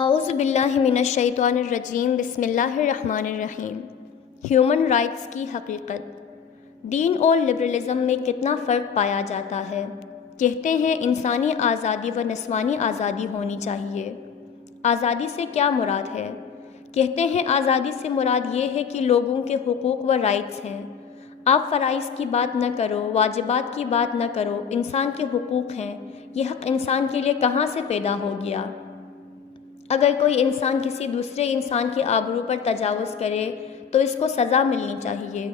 اعوذ باللہ من الشیطان الرجیم بسم اللہ الرحمن الرحیم۔ ہیومن رائٹس کی حقیقت۔ دین اور لبرلزم میں کتنا فرق پایا جاتا ہے۔ کہتے ہیں انسانی آزادی و نسوانی آزادی ہونی چاہیے۔ آزادی سے کیا مراد ہے؟ کہتے ہیں آزادی سے مراد یہ ہے کہ لوگوں کے حقوق و رائٹس ہیں۔ آپ فرائض کی بات نہ کرو، واجبات کی بات نہ کرو، انسان کے حقوق ہیں۔ یہ حق انسان کے لیے کہاں سے پیدا ہو گیا؟ اگر کوئی انسان کسی دوسرے انسان کی آبرو پر تجاوز کرے تو اس کو سزا ملنی چاہیے،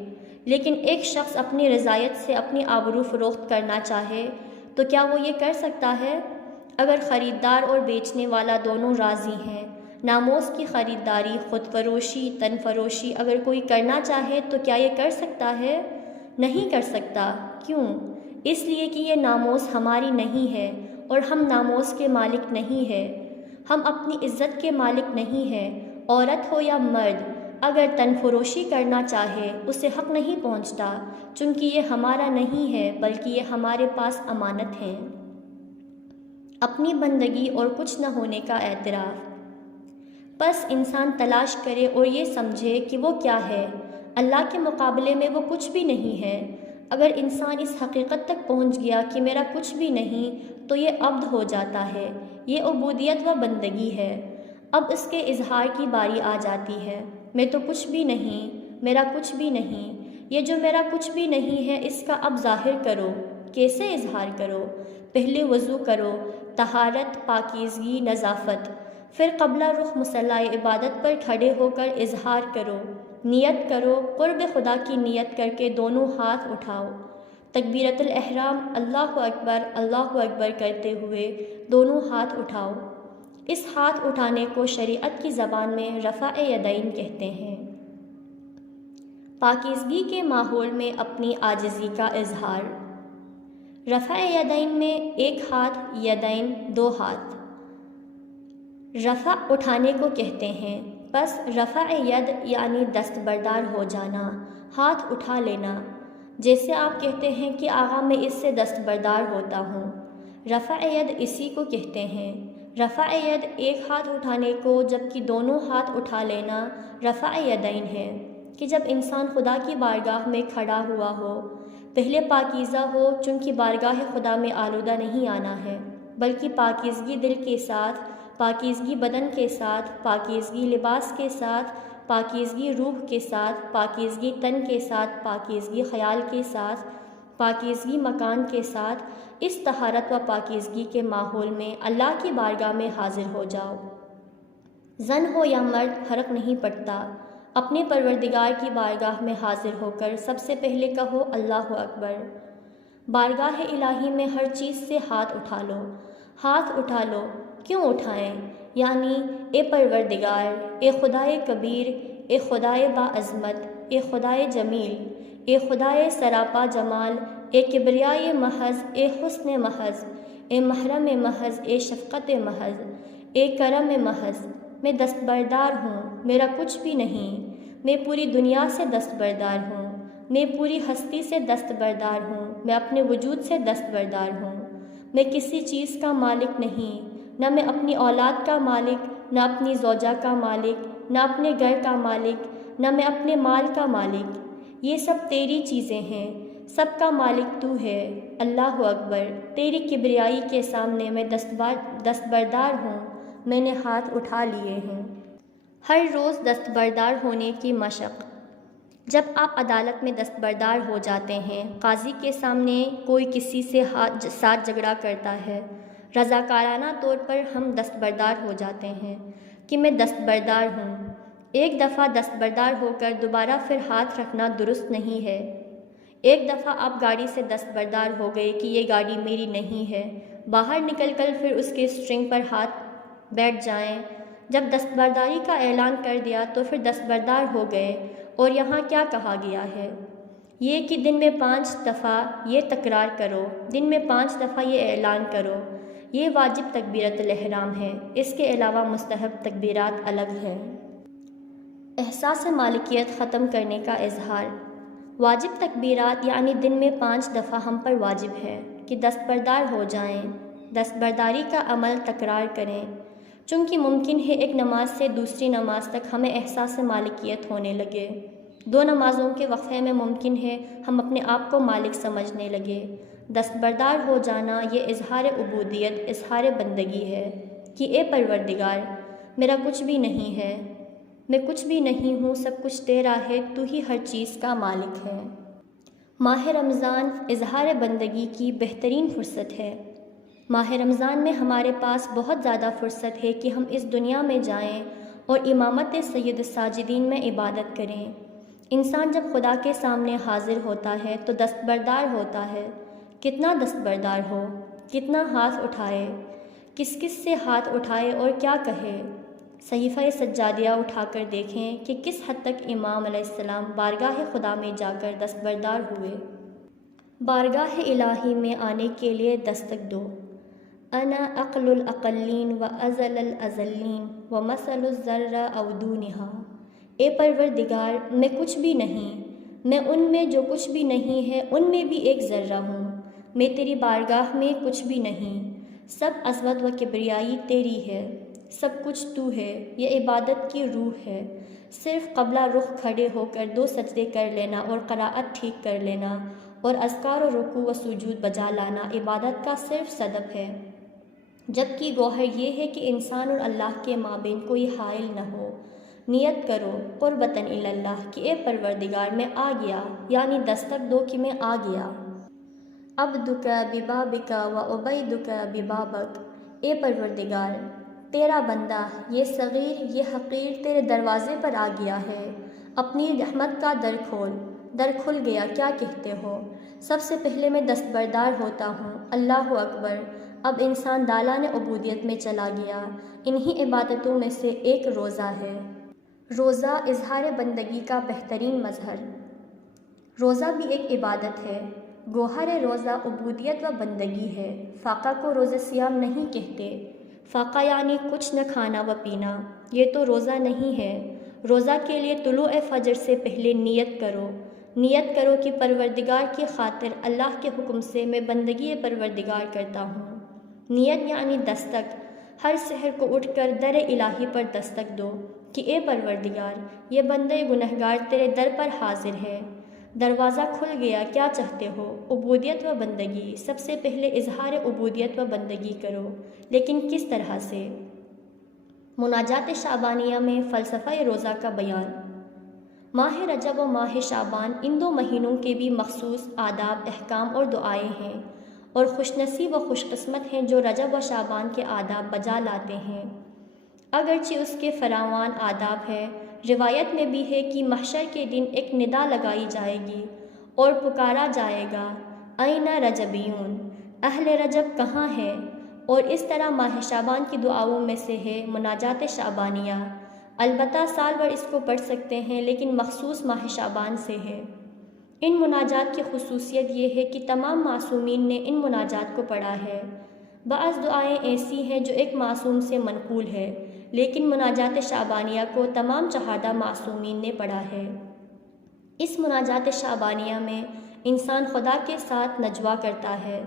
لیکن ایک شخص اپنی رضایت سے اپنی آبرو فروخت کرنا چاہے تو کیا وہ یہ کر سکتا ہے؟ اگر خریدار اور بیچنے والا دونوں راضی ہیں، ناموس کی خریداری، خود فروشی، تن فروشی اگر کوئی کرنا چاہے تو کیا یہ کر سکتا ہے؟ نہیں کر سکتا۔ کیوں؟ اس لیے کہ یہ ناموس ہماری نہیں ہے اور ہم ناموس کے مالک نہیں ہیں۔ ہم اپنی عزت کے مالک نہیں ہیں۔ عورت ہو یا مرد اگر تن فروشی کرنا چاہے اسے حق نہیں پہنچتا، چونکہ یہ ہمارا نہیں ہے بلکہ یہ ہمارے پاس امانت ہے۔ اپنی بندگی اور کچھ نہ ہونے کا اعتراف۔ پس انسان تلاش کرے اور یہ سمجھے کہ وہ کیا ہے۔ اللہ کے مقابلے میں وہ کچھ بھی نہیں ہے۔ اگر انسان اس حقیقت تک پہنچ گیا کہ میرا کچھ بھی نہیں تو یہ عبد ہو جاتا ہے۔ یہ عبودیت و بندگی ہے۔ اب اس کے اظہار کی باری آ جاتی ہے۔ میں تو کچھ بھی نہیں، میرا کچھ بھی نہیں۔ یہ جو میرا کچھ بھی نہیں ہے اس کا اب ظاہر کرو۔ کیسے اظہار کرو؟ پہلے وضو کرو، طہارت، پاکیزگی، نظافت، پھر قبلہ رخ مصلی عبادت پر کھڑے ہو کر اظہار کرو، نیت کرو، قرب خدا کی نیت کر کے دونوں ہاتھ اٹھاؤ، تکبیرۃ الاحرام اللہ اکبر کرتے ہوئے دونوں ہاتھ اٹھاؤ۔ اس ہاتھ اٹھانے کو شریعت کی زبان میں رفع یدین کہتے ہیں۔ پاکیزگی کے ماحول میں اپنی عاجزی کا اظہار۔ رفع یدین میں ایک ہاتھ، یدین دو ہاتھ۔ رفع اٹھانے کو کہتے ہیں۔ پس رفع ید یعنی دستبردار ہو جانا، ہاتھ اٹھا لینا۔ جیسے آپ کہتے ہیں کہ آقا میں اس سے دستبردار ہوتا ہوں۔ رفع ید اسی کو کہتے ہیں۔ رفع ید ایک ہاتھ اٹھانے کو جبکہ دونوں ہاتھ اٹھا لینا رفع یدین ہے کہ جب انسان خدا کی بارگاہ میں کھڑا ہوا ہو، پہلے پاکیزہ ہو، چونکہ بارگاہ خدا میں آلودہ نہیں آنا ہے، بلکہ پاکیزگی دل کے ساتھ، پاکیزگی بدن کے ساتھ، پاکیزگی لباس کے ساتھ، پاکیزگی روح کے ساتھ، پاکیزگی تن کے ساتھ، پاکیزگی خیال کے ساتھ، پاکیزگی مکان کے ساتھ، اس طہارت و پاکیزگی کے ماحول میں اللہ کی بارگاہ میں حاضر ہو جاؤ۔ زن ہو یا مرد فرق نہیں پڑتا، اپنے پروردگار کی بارگاہ میں حاضر ہو کر سب سے پہلے کہو اللہ اکبر۔ بارگاہ الہی میں ہر چیز سے ہاتھ اٹھا لو۔ ہاتھ اٹھا لو، کیوں اٹھائیں؟ یعنی اے پروردگار، اے خدائے کبیر، اے خدائے باعظمت، اے خدائے جمیل، اے خدائے سراپا جمال، اے کبریائے محض، اے حسن محض، اے محرم محض، اے شفقت محض، اے کرم محض، میں دستبردار ہوں، میرا کچھ بھی نہیں۔ میں پوری دنیا سے دستبردار ہوں، میں پوری ہستی سے دستبردار ہوں، میں اپنے وجود سے دستبردار ہوں۔ میں کسی چیز کا مالک نہیں، نہ میں اپنی اولاد کا مالک، نہ اپنی زوجہ کا مالک، نہ اپنے گھر کا مالک، نہ میں اپنے مال کا مالک۔ یہ سب تیری چیزیں ہیں، سب کا مالک تو ہے۔ اللہ اکبر۔ تیری کبریائی کے سامنے میں دستبردار ہوں، میں نے ہاتھ اٹھا لیے ہیں۔ ہر روز دستبردار ہونے کی مشق۔ جب آپ عدالت میں دستبردار ہو جاتے ہیں، قاضی کے سامنے کوئی کسی سے ساتھ جھگڑا کرتا ہے، رضاکارانہ طور پر ہم دستبردار ہو جاتے ہیں کہ میں دستبردار ہوں۔ ایک دفعہ دستبردار ہو کر دوبارہ پھر ہاتھ رکھنا درست نہیں ہے۔ ایک دفعہ آپ گاڑی سے دستبردار ہو گئے کہ یہ گاڑی میری نہیں ہے، باہر نکل کر پھر اس کے اسٹرنگ پر ہاتھ بیٹھ جائیں۔ جب دستبرداری کا اعلان کر دیا تو پھر دستبردار ہو گئے۔ اور یہاں کیا کہا گیا ہے؟ یہ کہ دن میں 5 دفعہ یہ تکرار کرو، دن میں 5 دفعہ یہ اعلان کرو۔ یہ واجب تکبیرۃ الاحرام ہے، اس کے علاوہ مستحب تکبیرات الگ ہیں۔ احساس مالکیت ختم کرنے کا اظہار۔ واجب تکبیرات یعنی دن میں 5 دفعہ ہم پر واجب ہے کہ دستبردار ہو جائیں، دستبرداری کا عمل تکرار کریں۔ چونکہ ممکن ہے ایک نماز سے دوسری نماز تک ہمیں احساس مالکیت ہونے لگے، دو نمازوں کے وقفے میں ممکن ہے ہم اپنے آپ کو مالک سمجھنے لگے۔ دستبردار ہو جانا یہ اظہار عبودیت، اظہار بندگی ہے کہ اے پروردگار میرا کچھ بھی نہیں ہے، میں کچھ بھی نہیں ہوں، سب کچھ تیرا ہے، تو ہی ہر چیز کا مالک ہے۔ ماہ رمضان اظہار بندگی کی بہترین فرصت ہے۔ ماہ رمضان میں ہمارے پاس بہت زیادہ فرصت ہے کہ ہم اس دنیا میں جائیں اور امامت سید الساجدین میں عبادت کریں۔ انسان جب خدا کے سامنے حاضر ہوتا ہے تو دستبردار ہوتا ہے۔ کتنا دستبردار ہو، کتنا ہاتھ اٹھائے، کس کس سے ہاتھ اٹھائے اور کیا کہے۔ صحیفہ سجادیہ اٹھا کر دیکھیں کہ کس حد تک امام علیہ السلام بارگاہ خدا میں جا کر دستبردار ہوئے۔ بارگاہ الہی میں آنے کے لیے دستک دو۔ انا اقل الاقلین و ازل الازلین و مثل الذرہ او دونہا۔ اے پروردگار میں کچھ بھی نہیں، میں ان میں جو کچھ بھی نہیں ہے ان میں بھی ایک ذرہ ہوں، میں تیری بارگاہ میں کچھ بھی نہیں، سب عظمت و کبریائی تیری ہے، سب کچھ تو ہے، یہ عبادت کی روح ہے۔ صرف قبلہ رخ کھڑے ہو کر 2 سجدے کر لینا اور قرائت ٹھیک کر لینا اور اذکار و رکوع و سجود بجا لانا عبادت کا صرف صدف ہے، جبکہ گوہر یہ ہے کہ انسان اور اللہ کے مابین کوئی حائل نہ ہو۔ نیت کرو قربتاً اللہ کہ اے پروردگار میں آ گیا، یعنی دستک دو کہ میں آ گیا۔ عبدک ببابک و عبیدک ببابک۔ اے پروردگار تیرا بندہ یہ صغیر یہ حقیر تیرے دروازے پر آ گیا ہے، اپنی رحمت کا در کھول۔ در کھل گیا، کیا کہتے ہو؟ سب سے پہلے میں دستبردار ہوتا ہوں، اللہ اکبر۔ اب انسان دالان عبودیت میں چلا گیا۔ انہی عبادتوں میں سے ایک روزہ ہے۔ روزہ اظہار بندگی کا بہترین مظہر۔ روزہ بھی ایک عبادت ہے۔ گوہر روزہ عبودیت و بندگی ہے۔ فاقہ کو روزہ سیام نہیں کہتے۔ فاقہ یعنی کچھ نہ کھانا و پینا، یہ تو روزہ نہیں ہے۔ روزہ کے لیے طلوع فجر سے پہلے نیت کرو۔ نیت کرو کہ پروردگار کی خاطر اللہ کے حکم سے میں بندگی پروردگار کرتا ہوں۔ نیت یعنی دستک۔ ہر سحر کو اٹھ کر در الہی پر دستک دو کہ اے پروردگار یہ بندے گنہگار تیرے در پر حاضر ہے۔ دروازہ کھل گیا، کیا چاہتے ہو؟ عبودیت و بندگی۔ سب سے پہلے اظہار عبودیت و بندگی کرو، لیکن کس طرح سے؟ مناجات شعبانیہ میں فلسفہ روزہ کا بیان۔ ماہ رجب و ماہ شعبان ان 2 مہینوں کے بھی مخصوص آداب، احکام اور دعائیں ہیں، اور خوش نصیب و خوش قسمت ہیں جو رجب و شعبان کے آداب بجا لاتے ہیں۔ اگرچہ اس کے فراوان آداب ہے، روایت میں بھی ہے کہ محشر کے دن ایک ندا لگائی جائے گی اور پکارا جائے گا اَیْنَ رجبیون، اہل رجب کہاں ہے؟ اور اس طرح ماہ شعبان کی دعاؤں میں سے ہے مناجات شعبانیہ۔ البتہ سال بھر اس کو پڑھ سکتے ہیں، لیکن مخصوص ماہ شعبان سے ہے۔ ان مناجات کی خصوصیت یہ ہے کہ تمام معصومین نے ان مناجات کو پڑھا ہے۔ بعض دعائیں ایسی ہیں جو ایک معصوم سے منقول ہے، لیکن مناجات شعبانیہ کو تمام شہداء معصومین نے پڑھا ہے۔ اس مناجات شعبانیہ میں انسان خدا کے ساتھ نجوا کرتا ہے۔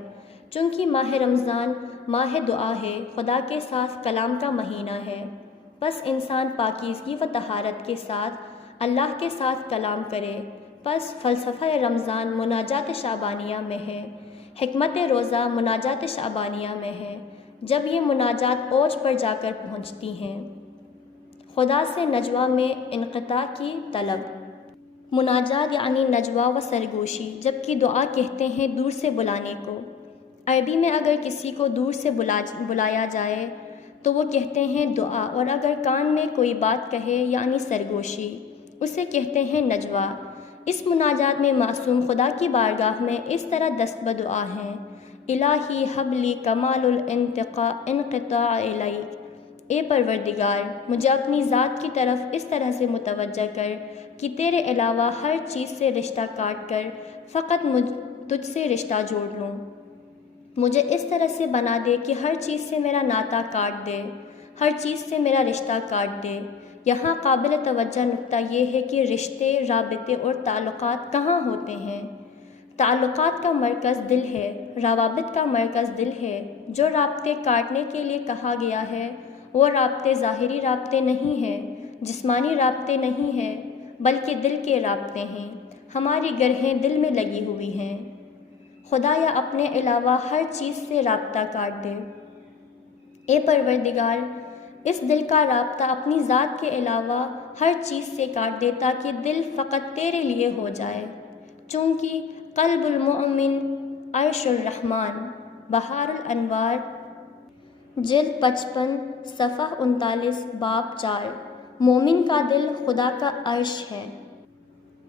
چونکہ ماہ رمضان ماہ دعا ہے، خدا کے ساتھ کلام کا مہینہ ہے، پس انسان پاکیزگی و طہارت کے ساتھ اللہ کے ساتھ کلام کرے۔ پس فلسفہ رمضان مناجات شعبانیہ میں ہے، حکمت روزہ مناجات شعبانیہ میں ہے، جب یہ مناجات اوج پر جا کر پہنچتی ہیں۔ خدا سے نجوا میں انقطاع کی طلب۔ مناجات یعنی نجوا و سرگوشی، جبکہ دعا کہتے ہیں دور سے بلانے کو۔ عربی میں اگر کسی کو دور سے بلایا جائے تو وہ کہتے ہیں دعا، اور اگر کان میں کوئی بات کہے یعنی سرگوشی، اسے کہتے ہیں نجوا۔ اس مناجات میں معصوم خدا کی بارگاہ میں اس طرح دست بدعا ہیں: الہی حب لی کمال انقطاع الیک۔ اے پروردگار مجھے اپنی ذات کی طرف اس طرح سے متوجہ کر کہ تیرے علاوہ ہر چیز سے رشتہ کاٹ کر فقط تجھ سے رشتہ جوڑ لوں۔ مجھے اس طرح سے بنا دے کہ ہر چیز سے میرا ناطہ کاٹ دے، ہر چیز سے میرا رشتہ کاٹ دے۔ یہاں قابل توجہ نکتہ یہ ہے کہ رشتے، رابطے اور تعلقات کہاں ہوتے ہیں؟ تعلقات کا مرکز دل ہے، روابط کا مرکز دل ہے۔ جو رابطے کاٹنے کے لیے کہا گیا ہے وہ رابطے ظاہری رابطے نہیں ہیں، جسمانی رابطے نہیں ہیں، بلکہ دل کے رابطے ہیں۔ ہماری گرہیں دل میں لگی ہوئی ہیں۔ خدا یا اپنے علاوہ ہر چیز سے رابطہ کاٹ دے۔ اے پروردگار، اس دل کا رابطہ اپنی ذات کے علاوہ ہر چیز سے کاٹ دے تاکہ دل فقط تیرے لیے ہو جائے، چونکہ قلب المؤمن عرش الرحمن۔ بحار الانوار، جلد 55، صفحہ 39، باب 4۔ مومن کا دل خدا کا عرش ہے۔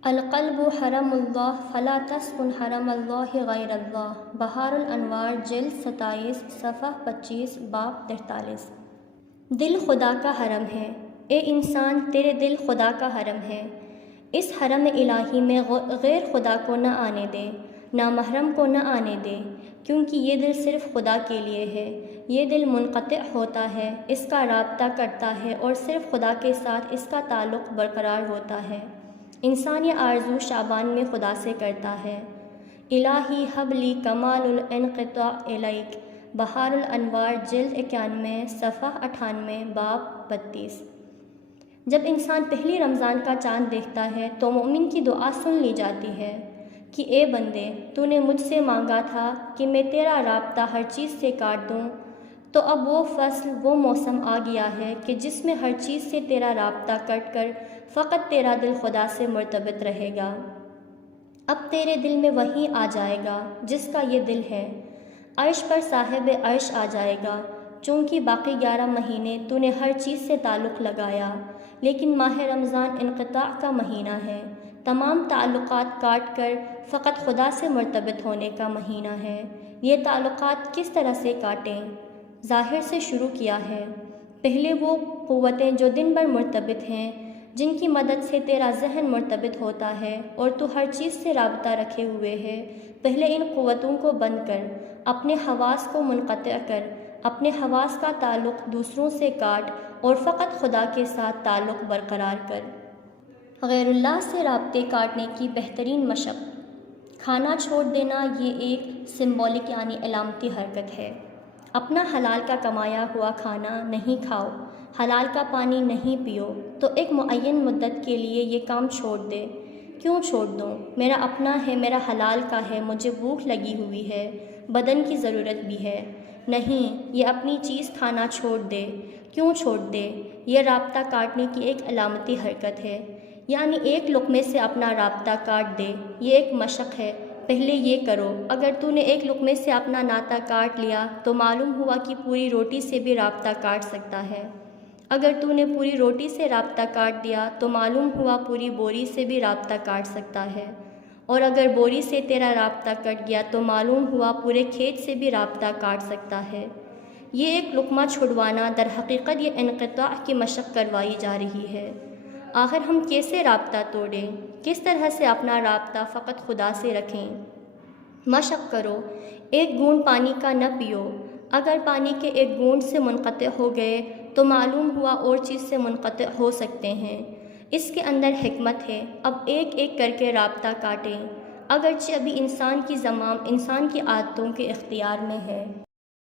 القلب حرم اللہ فلا تسکن حرم اللہ غیر اللہ۔ بحار الانوار، جلد 27، صفحہ 25، باب 43۔ دل خدا کا حرم ہے۔ اے انسان، تیرے دل خدا کا حرم ہے۔ اس حرم الہی میں غیر خدا کو نہ آنے دے، نامحرم کو نہ آنے دے، کیونکہ یہ دل صرف خدا کے لیے ہے۔ یہ دل منقطع ہوتا ہے، اس کا رابطہ کرتا ہے اور صرف خدا کے ساتھ اس کا تعلق برقرار ہوتا ہے۔ انسان یہ آرزو شعبان میں خدا سے کرتا ہے۔ الہی حب لی کمال الانقطاع الیک۔ بحار الانوار، جلد 91، صفحہ 98، باب 32۔ جب انسان پہلی رمضان کا چاند دیکھتا ہے تو مومن کی دعا سن لی جاتی ہے کہ اے بندے، تو نے مجھ سے مانگا تھا کہ میں تیرا رابطہ ہر چیز سے کاٹ دوں، تو اب وہ فصل، وہ موسم آ گیا ہے کہ جس میں ہر چیز سے تیرا رابطہ کٹ کر فقط تیرا دل خدا سے مرتبط رہے گا۔ اب تیرے دل میں وہی آ جائے گا جس کا یہ دل ہے۔ عرش پر صاحب عرش آ جائے گا، چونکہ باقی 11 مہینے تو نے ہر چیز سے تعلق لگایا، لیکن ماہ رمضان انقطاع کا مہینہ ہے، تمام تعلقات کاٹ کر فقط خدا سے مرتبط ہونے کا مہینہ ہے۔ یہ تعلقات کس طرح سے کاٹیں؟ ظاہر سے شروع کیا ہے۔ پہلے وہ قوتیں جو دن بھر مرتبط ہیں، جن کی مدد سے تیرا ذہن مرتبط ہوتا ہے اور تو ہر چیز سے رابطہ رکھے ہوئے ہے، پہلے ان قوتوں کو بند کر، اپنے حواس کو منقطع کر، اپنے حواس کا تعلق دوسروں سے کاٹ اور فقط خدا کے ساتھ تعلق برقرار کر۔ غیر اللہ سے رابطے کاٹنے کی بہترین مشق۔ کھانا چھوڑ دینا یہ ایک سمبولک یعنی علامتی حرکت ہے۔ اپنا حلال کا کمایا ہوا کھانا نہیں کھاؤ، حلال کا پانی نہیں پیو، تو ایک معین مدت کے لیے یہ کام چھوڑ دے۔ کیوں چھوڑ دوں؟ میرا اپنا ہے، میرا حلال کا ہے، مجھے بھوک لگی ہوئی ہے، بدن کی ضرورت بھی ہے۔ نہیں، یہ اپنی چیز کھانا چھوڑ دے۔ کیوں چھوڑ دے؟ یہ رابطہ کاٹنے کی ایک علامتی حرکت ہے، یعنی ایک لقمے سے اپنا رابطہ کاٹ دے۔ یہ ایک مشق ہے، پہلے یہ کرو۔ اگر تو نے ایک لقمے سے اپنا ناطہ کاٹ لیا تو معلوم ہوا کہ پوری روٹی سے بھی رابطہ کاٹ سکتا ہے۔ اگر تو نے پوری روٹی سے رابطہ کاٹ دیا تو معلوم ہوا پوری بوری سے بھی رابطہ کاٹ سکتا ہے، اور اگر بوری سے تیرا رابطہ کٹ گیا تو معلوم ہوا پورے کھیت سے بھی رابطہ کاٹ سکتا ہے۔ یہ ایک لقمہ چھڑوانا در حقیقت یہ انقطاع کی مشق کروائی جا رہی ہے۔ آخر ہم کیسے رابطہ توڑیں؟ کس طرح سے اپنا رابطہ فقط خدا سے رکھیں؟ مشق کرو، ایک گھونٹ پانی کا نہ پیو۔ اگر پانی کے ایک گھونٹ سے منقطع ہو گئے تو معلوم ہوا اور چیز سے منقطع ہو سکتے ہیں۔ اس کے اندر حکمت ہے۔ اب ایک ایک کر کے رابطہ کاٹیں، اگرچہ ابھی انسان کی زمام انسان کی عادتوں کے اختیار میں ہے۔